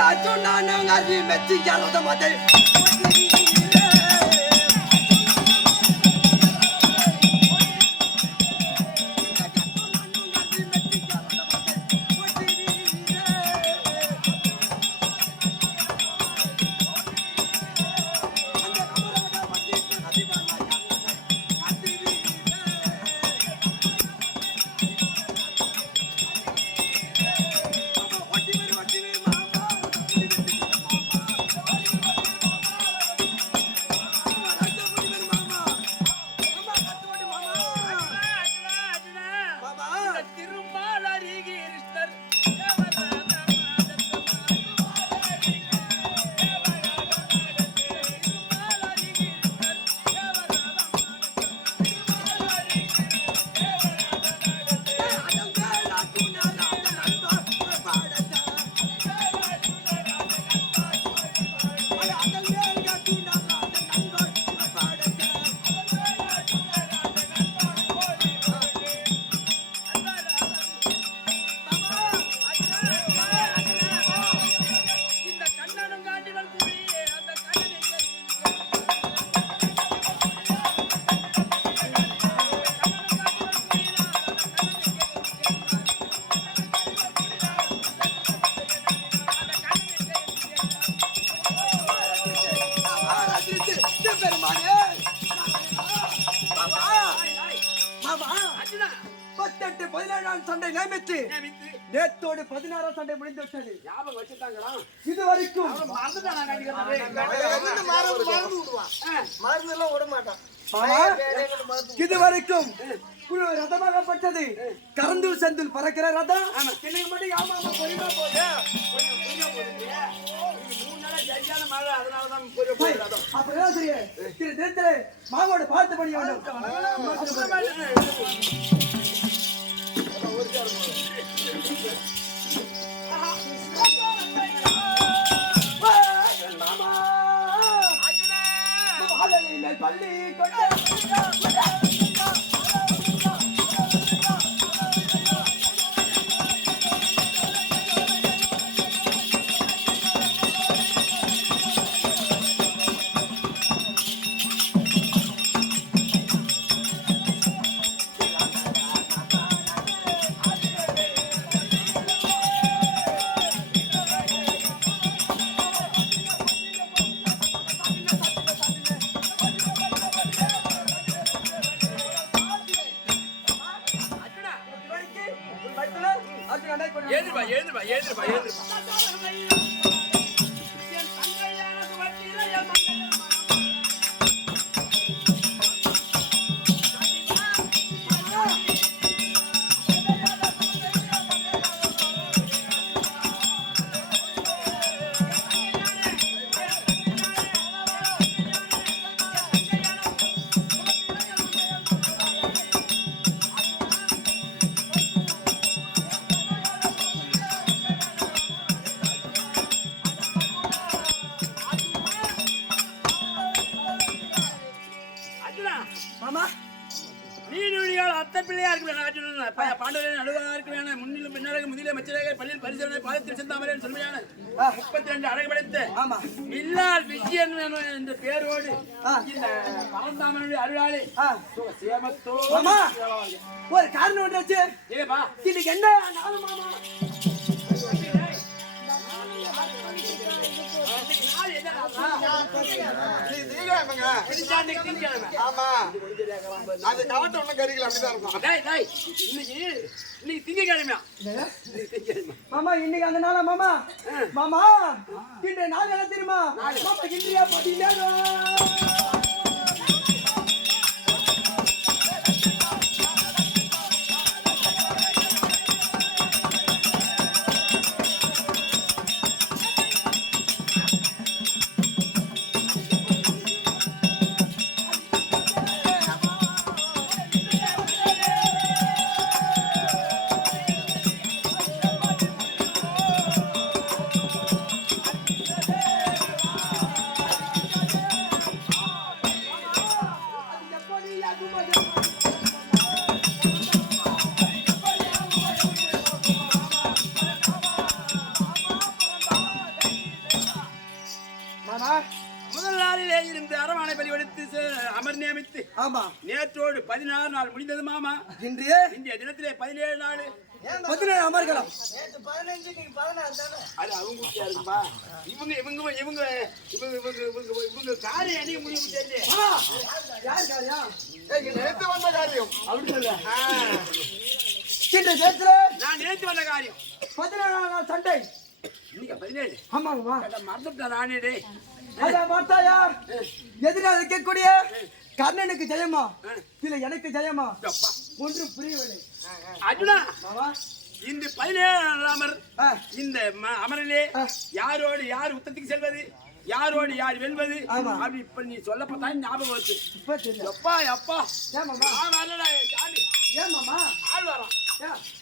ஏதாச்சும் நானும் அறி மெச்சி யாரோட மதை காண்டிகள் மருந்தெல்லாம் விட மாட்டான் ஆமா, இது வரைக்கும் குழு ரதமாகப்பட்டது கரந்தூர் செந்தில் பறக்கிற ரதம் இன்னைக்கு மட்டும் ஆமா ஆமா பள்ளி கொண்ட என்ற பேரோடு. இந்த பரந்தாமனுடைய அருளாளி மாமா ஒரு காரணம் ஒன்றாச்சு ஏப்பா. இன்னைக்கு என்ன நாள் மாமா? ஆமா அது கவட்ட கறிகள் அப்படிதான் இருக்கும் இன்னைக்கு இன்னைக்கு திங்கக்கிழமையா மாமா இன்னைக்கு அந்த நாளா மாமா? மாமா இன்றைய நாள் என்ன தெரியுமா? மாமா இன்றைய பதினேழு ஆமா. நேற்றோடு பதினாறு நாள் முடிந்தது மாமா. இன்றைய? இந்திய தினத்திலே பதினேழு நாள். பதினேழு அமர்கலம். அது அவங்க குட்டியா இருக்குப்பா இவங்க இவங்க இவங்க இவங்க அணிய தெரியல. யார் நேத்து வந்த காரியம். அப்படி சொல்ல. நான் நேற்று வந்த காரியம். பதினேழாம் நாள் சண்டை. இன்னைக்கு பதினேழு? ஆமாங்கம்மா. மறந்துட்டேன் நானே டேய் அத மாட்டாயா எதிராக இருக்கக்கூடிய கர்ணனுக்கு ஜெயமா? இல்ல எனக்கு ஜெயமா. ஒன்றும் புரியவில்லை. அர்ஜுனா இந்த பதினேழாம் அமர் ஆ, இந்த அமரிலே ஆ. யாரோடு யார் உத்தத்துக்கு செல்வது யாரோடு யார் வெல்வது. அப்படி இப்ப நீ சொல்லப்பதான் ஞாபகம் வருது. எப்பா எப்பா?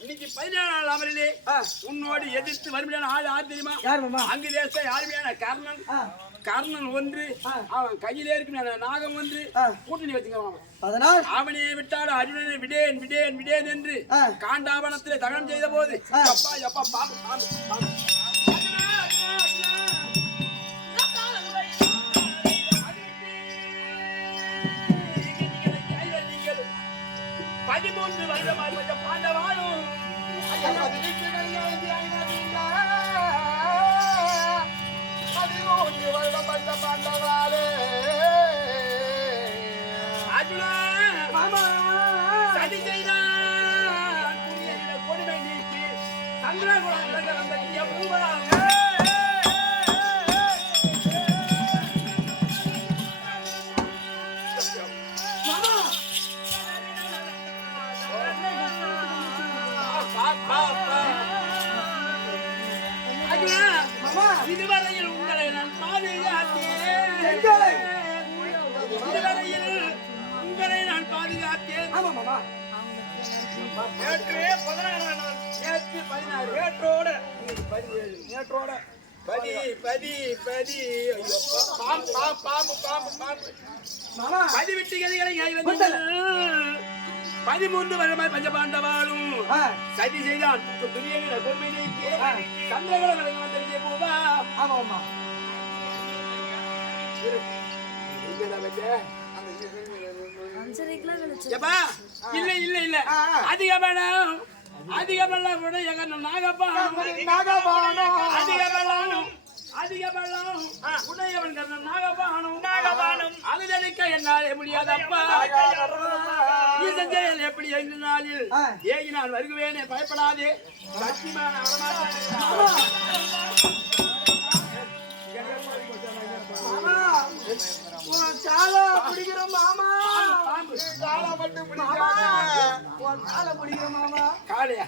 இன்னைக்கு பதினேழாம் அமரிலே உன்னோடு எதிர்த்து வருமையான ஆள் யார் தெரியுமா? அங்கு தேச யாருமையான கர்ணன்? கர்ணன் ஒன்று. அவன் கையிலே இருக்கிற நாகம் ஒன்று. கூட்டணி வச்சுக்கிறான் அதனால் அவனை விட்டால் அர்ஜுனனை விடேன் விடேன் விடேன் என்று ஆ. காண்டாவனத்திலே தகனம் செய்த போது. அப்பா எப்பா அர்ஜுனா, அர்ஜுனா. பதிமூன்று வருடமாய் கொஞ்சம் பாண்டவானும் ஐயா, பதினெட்டு பதிமூன்று வருடம் வந்த பாண்டவாளே. அர்ஜுனா மாமா சதி செய்தான் கொடுமை நீக்கி சந்திரகுலம் வந்த இந்திய பூவா நேற்றோட. நேற்றோட பதி பதி பதி. ஐயோ, பாம்பு கதிகளை பதிமூன்று வருடமாய் பஞ்சபாண்டவாளும் சதி செய்தான். துணியை பூவா? இல்ல இல்ல இல்ல. அதிக பலம் அதிக பலம் உடைய கண்ணன் நாகப்பா நாகபானம். அதிக பலம் அதிக பலம் உடையவன் நாகபானம். நாகபானம். அது ஜனிக்க என்னாலே முடியாதப்பா. ஈசன் செயல் எப்படி ஐந்து நாளில். ஏகி நான் வருகுவேனே பயப்படாதே. சத்தியமான உன் காலை மாமா. பாம்பு காலை மட்டும் மாமா. பிடிக்காத. உன் காலை பிடிக்கிறோம் மாமா. காளையா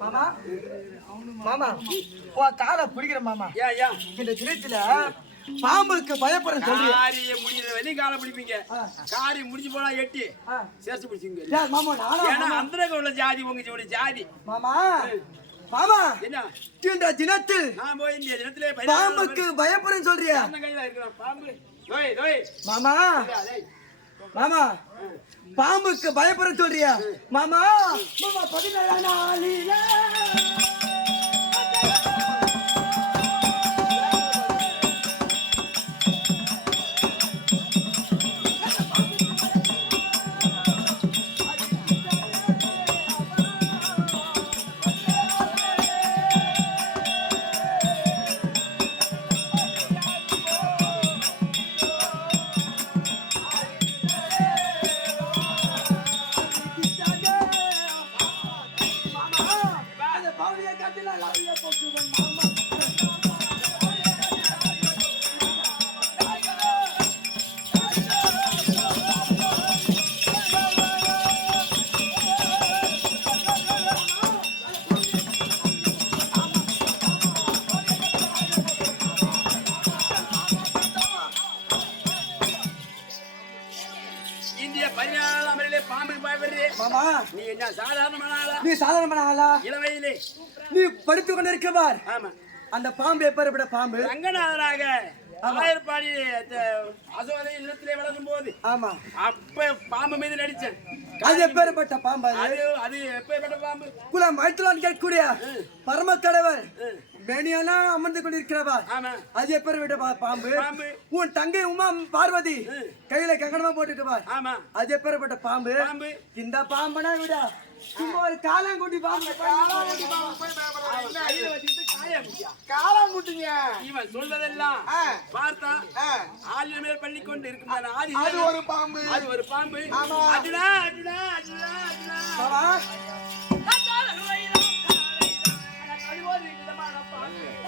மாமா. மாமா. உன் காலை பிடிக்கிறோம் மாமா. இந்த தினத்துல பாம்புக்கு பயப்படுற சொல்றியா. காரிய முடிகிற வரையும் காலை பிடிப்பீங்க. காரி முடிஞ்சு போனா எட்டி. சேர்த்து பிடிச்சிங்க. மாமா நானா ஏன்னா? அந்த உள்ள ஜாதி உங்க ஜாதி. மாமா என்ன? இந்த தினத்தில்? நான் போய் இந்த தினத்திலே பாம்புக்கு பயப்படுன்னு சொல்றியா? மாமா. மாமா பாம்புக்கு பயப்பட சொல்றியா? மாமா மாமா பதினேழு நாளில மாமா. நீ என்ன சாதாரணமான ஆளா நீ சாதாரணமான ஆளா இளவையிலே. நீ படித்து கொண்டிருக்கவார் ஆமா. அந்த பாம்பு எப்பேற்பட்ட பாம்பு. ரங்கநாதனாக ஆயர்பாடி அசோதை இல்லத்திலே வளரும் போது ஆமா. அப்ப பாம்பு மீது நடிச்சேன் அது எப்பேற்பட்ட பாம்பு அது? அது எப்பேற்பட்ட பாம்பு? குல மைத்துலான் கேட்கக்கூடிய பரம கடவர் மேனியெல்லாம் அமர்ந்து கொண்டிருக்கிறவா ஆமா. அது எப்ப விட பா- பாம்பு. உன் தங்கை உமா பார்வதி. ம். கையில கங்கணமா போட்டுட்டு வா ஆமா. அது எப்பேற்பட்ட பாம்பு. பாம்பு. இந்த பாம்பனா விட. சும்மா ஒரு காலாங்குட்டி பாம்பு. காலாங்குட்டிங்க. இவன் சொல்வதெல்லாம் ஆ. பார்த்தா ஆ, ஆலிய மேல் பள்ளி கொண்டு இருக்கும் ஆதி அது ஒரு பாம்பு. அது ஒரு பாம்பு. ஆமா. அதுடா அதுடா அதுடா அதுடா பாவா,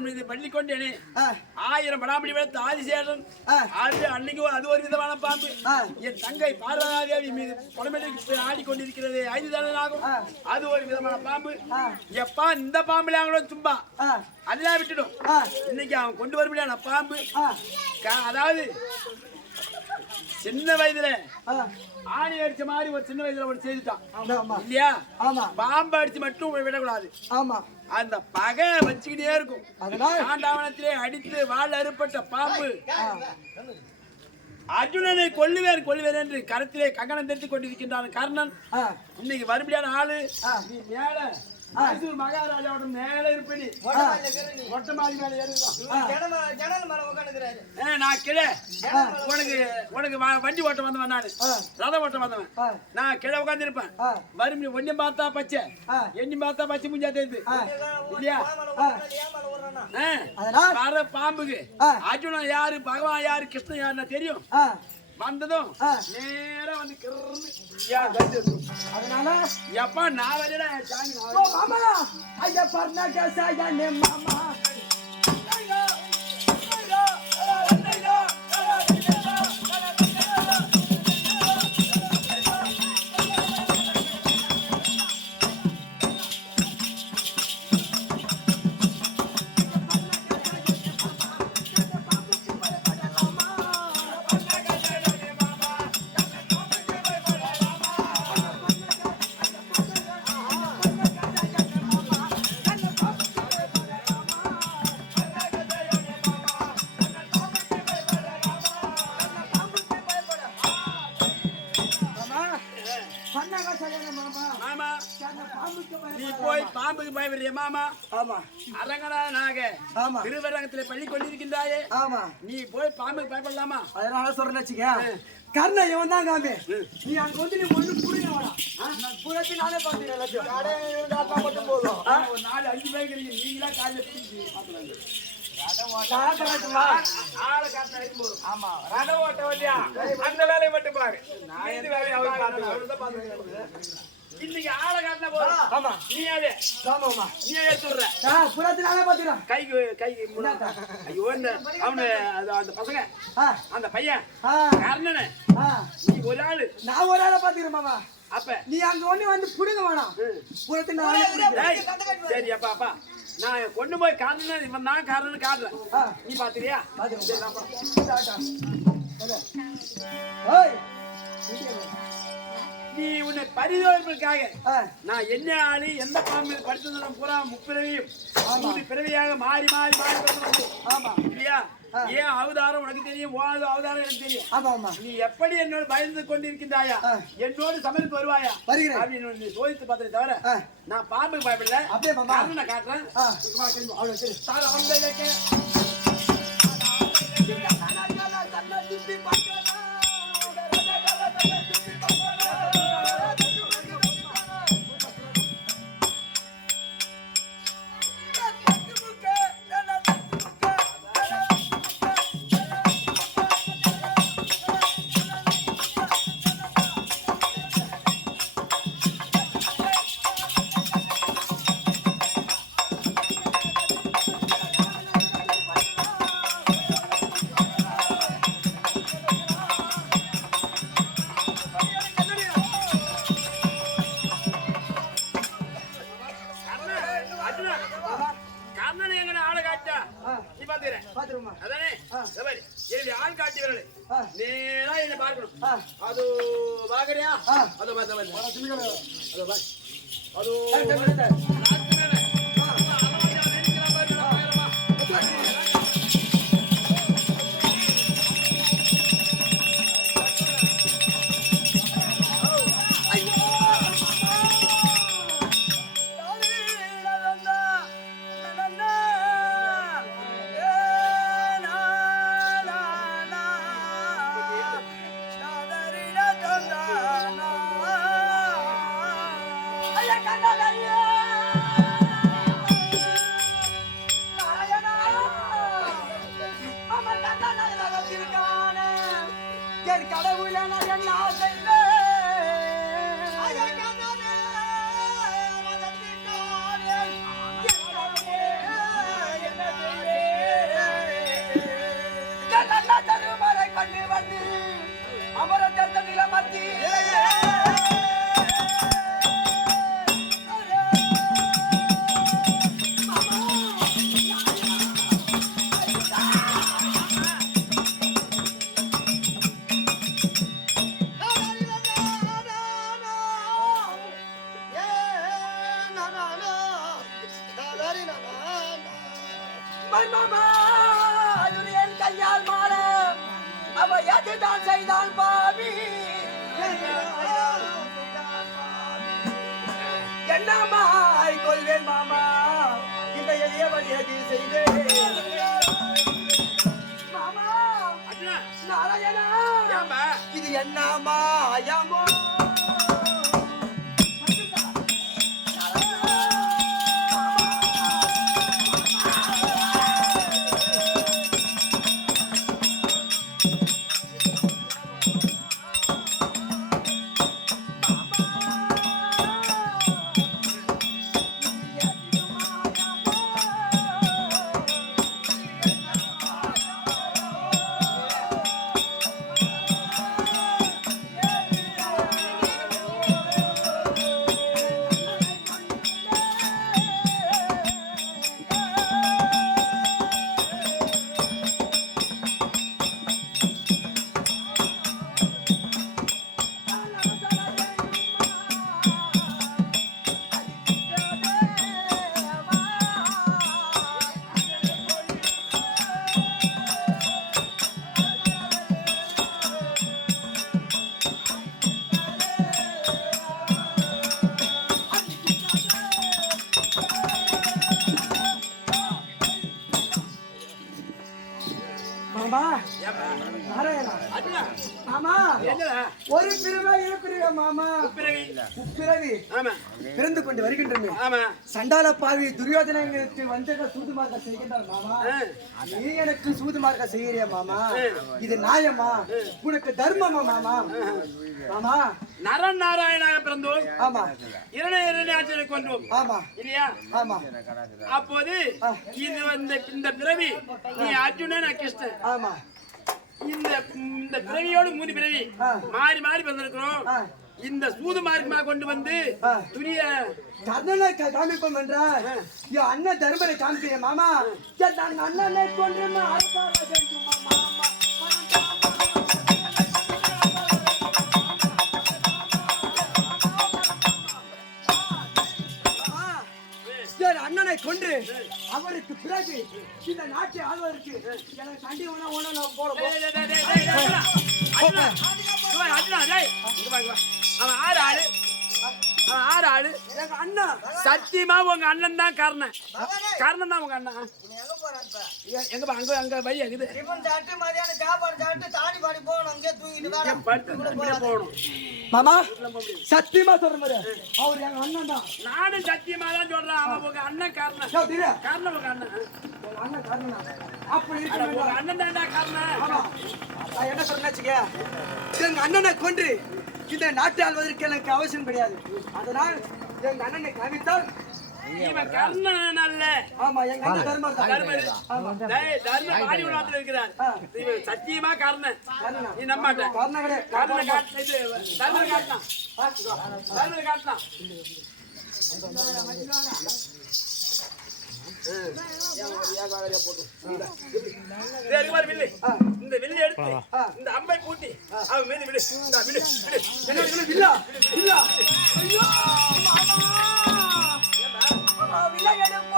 மீது பள்ளி கொண்டேனே. ஆயிரம் படாமடி வளர்த்த ஆதிசேரன் ஆ. அது அன்னைக்கு அது ஒரு விதமான பாம்பு. என் தங்கை பார்வதாதேவி மீது படமெடுத்து ஆடிக்கொண்டிருக்கிறது ஐந்து தானாகும் ஆ. அது ஒரு விதமான பாம்பு. எப்பா இந்த பாம்புல அவங்களோ சும்மா ஆ, அதெல்லாம் விட்டுடும். இன்னைக்கு அவன் கொண்டு வர முடியாத பாம்பு அதாவது சின்ன வயதுல. ஆணி அடிச்ச மாதிரி ஒரு சின்ன வயதுல ஒரு செய்துட்டான். ஆமா, இல்லையா? ஆமா, பாம்பு அடிச்சு மட்டும் விடக்கூடாது. ஆமா. அந்த பகை வச்சுக்கிட்டே இருக்கும். ஆண்டாவனத்திலே அடித்து வாள் அறுப்பட்ட பாம்பு. அர்ஜுனனை கொல்லுவேன் கொல்லுவேன் என்று கரத்திலே கங்கணம் தெரித்து கொண்டிருக்கின்றான் கர்ணன். இன்னைக்கு வறுமையான ஆளு. நீ மேல. மைசூர் மகாராஜாவோட மேல இருப்படி மொட்டை மாடி மேல ஏறிடலாம் ஆ, ஏ, நான் கிளை உனக்கு உனக்கு வண்டி ஓட்ட வந்தவன் நானு. ஆ. ரதம் ஓட்ட வந்தவன். நான் கிளை உட்கார்ந்து இருப்பேன் ஆ, வறுமை ஒன்னும் பார்த்தா பச்சை. எண்ணி பார்த்தா பச்சை முஞ்சா தெரியுது. இல்லையா? வர பாம்புக்கு. அர்ஜுனன் யாரு பகவான் யாரு கிருஷ்ணன் யாருன்னா தெரியும். வந்ததும் ஆ. நேரா வந்து. அதனால எப்பா நான் வரடா சாமி. மாமா ஐயா பர்ணா கேசா மாமா ஆமா. அரங்கடா நாக ஆமா. திருவரங்கத்திலே பள்ளி கொண்டிருக்கின்றாயே. ஆமா. நீ போய் பாம்புக்கு பயப்படலாமா அதனால சொல்றேன்னு வச்சுக்க. கர்ணன் இவன் தான் காமி. நீ அங்க வந்து நீ ஒண்ணு நானே பாத்துக்கிறேன் எல்லாத்தையும். அடே, இவன் காட்டினா மட்டும் போதும். ஒரு நாலு அஞ்சு பேர் நீங்களா காலையில பிடிச்சி போதும். ஆமா, ரத ஓட்ட வண்டியா? அந்த வேலையை மட்டும் பாரு. நான் எந்த வேலையை அவர். இன்னைக்கு ஆளை காட்டினா போதும். ஆமா நீயாவே ஆமாமா நீயே எடுத்துடுற ஆ புரியத்தி நானே பாத்துக்கிறேன் கைக்கு கைக்கு முன்னாடி. ஐயோ இந்த அவனு அது அந்த பசங்க. ஆ. அந்த பையன். கர்ணனு ஆ. நீ ஒரு ஆளு. நான் ஒரு ஆளை பாத்துக்கிறேன் மாமா அப்ப. நீ அங்க ஒண்ணு வந்து புடுங்க வேணாம். புறத்து நானே சரி அப்பா அப்பா. நான் கொண்டு போய் காரணம் இவன் தான் காரணம் காட்டுறேன். நீ. டாடா. அட. ஓய் ஆ. நான் என்ன ஆளு எந்த பாம்பு படித்ததும் பூரா முப்பிறவியும் மூன்று பிறவியாக மாறி மாறி மாறி ஆமா. இல்லையா? ஏன் அவதாரம் உனக்கு தெரியும்? உனது அவதாரம் எனக்கு தெரியும். ஆமா ஆமா. நீ எப்படி என்னோடு பயந்து கொண்டிருக்கின்றாயா. என்னோடு சமயத்து வருவாயா? வருகிறேன். அப்படின்னு நீ சோதித்து பார்த்ததை தவிர நான் பாம்புக்கு பயப்படல. அப்படியே. காரணம் காட்டுறேன். அவ்வளவு சரி. சார் அந்த பாரு, என் கடவுளை நான் என்ன செய்வேன்? மாமா என் கையால் மாற. அவ எதுதான் செய்தான் பாவி. என்னமாய் கொள்வேன் மாமா. இந்த செய்வேன்? மாமா அர்ஜுனா, நாராயணா? இது என்ன மாயமோ சண்டால பாவி துரியோதனங்களுக்கு வஞ்சக சூதுமார்க்க செய்கின்றார் மாமா. நீ எனக்கு சூதுமார்க்க செய்கிறிய மாமா? இது நியாயமா? உனக்கு தர்மமா மாமா? மாமா. நரன் நாராயணாக பிறந்தோம். ஆமா. இரண்டை ஆட்சியை கொண்டோம் ஆமா. இல்லையா? ஆமா. அப்போது இது இந்த இந்த பிறவி நீ அர்ஜுனன் நான் கிருஷ்ணன் ஆமா. இந்த இந்த பிறவியோடு மூணு பிறவி. மாறி மாறி பிறந்திருக்கிறோம். ஆ. இந்த சூது மார்க்கமா கொண்டு வந்து. துணிய கர்ணனை காமிப்போம் என்றால் என் அண்ணன் தர்மனை காமிக்கிறேன் மாமா. என் அண்ணனை மாமா மாமா, அண்ணனை கொன்று அவருக்கு பிறகு இந்த நாட்டை ஆள்வதற்கு எனக்கு சண்டி ஒண்ணா ஒண்ணா நான் போட. அவன் ஆறு ஆளு. அவன் ஆறு ஆளு. எங்க அண்ணா. சத்தியமா உங்க அண்ணன் தான் காரணம் காரணம் தான் உங்க அண்ணன். எங்க போறேன் இப்ப? எ- எங்க பா, அங்க அங்க வழி இருக்குது. டிஃபன் சாப்பிட்டு மதியானம் சாப்பாடு சாப்பிட்டு தாடி பாடி போகணும் அங்கேயே தூங்கிட்டு படுத்து போகணும். மாமா சத்தியமா சொல்ற மாதிரி அவர் எங்க அண்ணன் தான். நானும் சத்தியமா தான் சொல்றேன். அவன் உங்க அண்ணன் காரணம். காரணம் உங்க அண்ணன். உங்க அண்ணன் காரணம் அப்படி இருக்க அண்ணன் தான்டா காரணம். என்ன சொல்றேன்னு வச்சுக்க, எங்க அண்ணனை கொன்று இந்த நாட்டை ஆள்வதற்கு எனக்கு அவசியம் கிடையாது. அதனால் எங்க அண்ணனை கவித்தால் இவன் கர்ணன் அல்ல ஆமா எங்க அண்ணன் தர்மர். தர்மர். டேய், தர்ம பாடி உலகத்துல இருக்கிறார். ஆ. இவன் சத்தியமா காரணனா? நீ நம்ப மாட்ட காரணம் கிடையாது. காரணம் காட்டு இது தர்மர் காட்டலாம் தர்மர் காட்டலாம் இந்த வில்லு எடுத்து இந்த அம்பை பூட்டி அவன் மீது விடு. இந்த விடு விடு. என்ன வில்லு? வில்லா? வில்லா? கோவிலகனும்